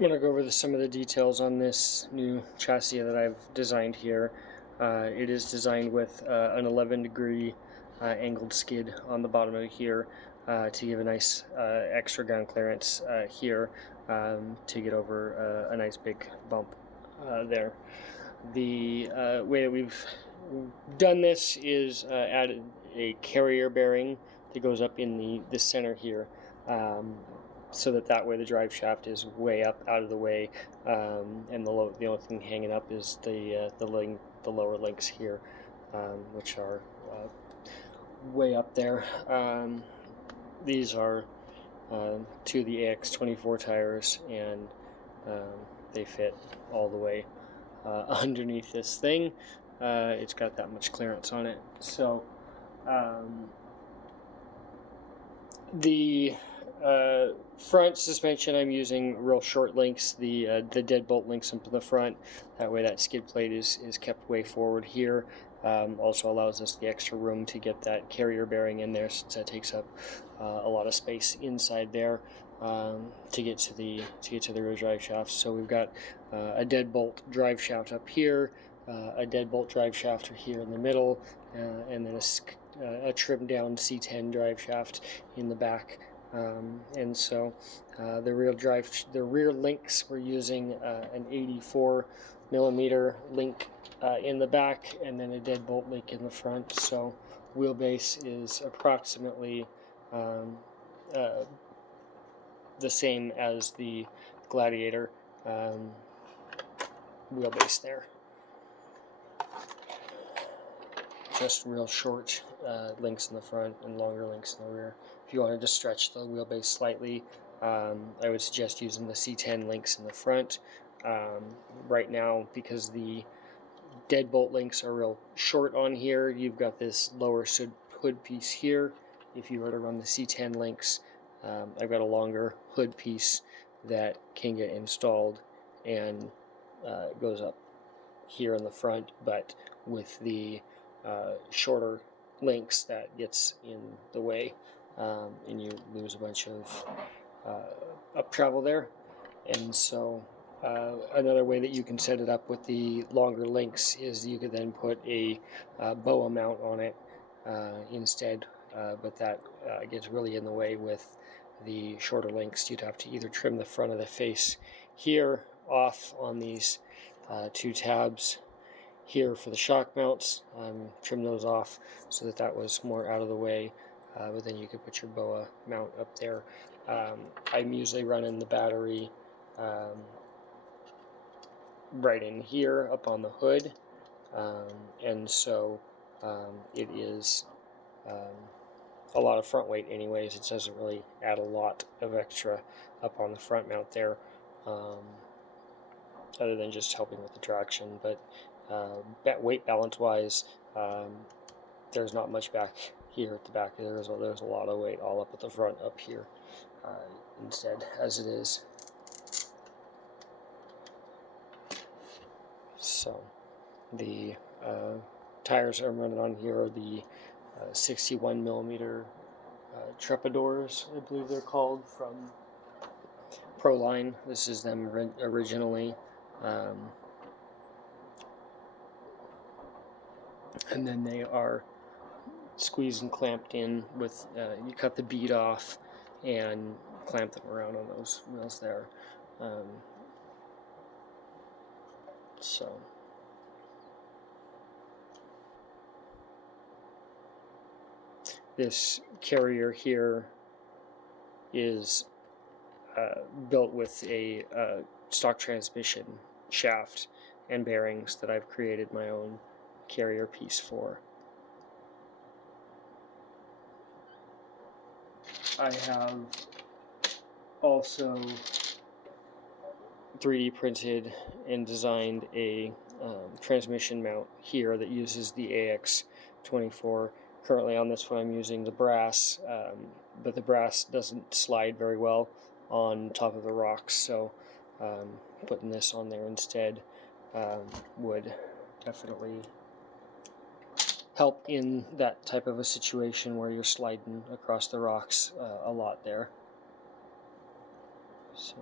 I'm going to go over some of the details on this new chassis that I've designed here. It is designed with an 11-degree angled skid on the bottom of here to give a nice extra ground clearance here to get over a nice big bump there. The way that we've done this is added a carrier bearing that goes up in the center here. So that way the drive shaft is way up out of the way, and the only thing hanging up is the lower links here, which are way up there. These are two of the AX24 tires, and they fit all the way underneath this thing. It's got that much clearance on it. So the front suspension, I'm using real short links, the deadbolt links into the front. That way that skid plate is kept way forward here. Also allows us the extra room to get that carrier bearing in there, since that takes up a lot of space inside there to get to the rear drive shaft. So we've got a deadbolt drive shaft up here, a deadbolt drive shaft here in the middle, and then a trimmed down C10 drive shaft in the back. And so the rear links, we're using an 84 millimeter link in the back, and then a deadbolt link in the front. So wheelbase is approximately the same as the Gladiator wheelbase there. Just real short links in the front and longer links in the rear. If you wanted to stretch the wheelbase slightly, I would suggest using the C10 links in the front. Right now, because the deadbolt links are real short on here, you've got this lower hood piece here. If you were to run the C10 links, I've got a longer hood piece that can get installed and goes up here in the front, but with the shorter links, that gets in the way, and you lose a bunch of up travel there. And so another way that you can set it up with the longer links is you could then put a boa mount on it instead, but that gets really in the way with the shorter links. You'd have to either trim the front of the face here off on these two tabs here for the shock mounts, trim those off so that was more out of the way, but then you could put your boa mount up there. I'm usually running the battery right in here up on the hood, and so it is a lot of front weight anyways. It doesn't really add a lot of extra up on the front mount there, other than just helping with the traction. But weight balance wise, there's not much back here at the back. There's a lot of weight all up at the front up here instead, as it is. So the tires I'm running on here are the 61 millimeter Trepadors, I believe they're called, from Proline. This is them originally. And then they are squeezed and clamped in with, you cut the bead off and clamp them around on those wheels there. So this carrier here is built with a stock transmission shaft and bearings that I've created my own carrier piece for. I have also 3D printed and designed a transmission mount here that uses the AX24. Currently on this one I'm using the brass, but the brass doesn't slide very well on top of the rocks, so putting this on there instead would definitely help in that type of a situation where you're sliding across the rocks a lot there. So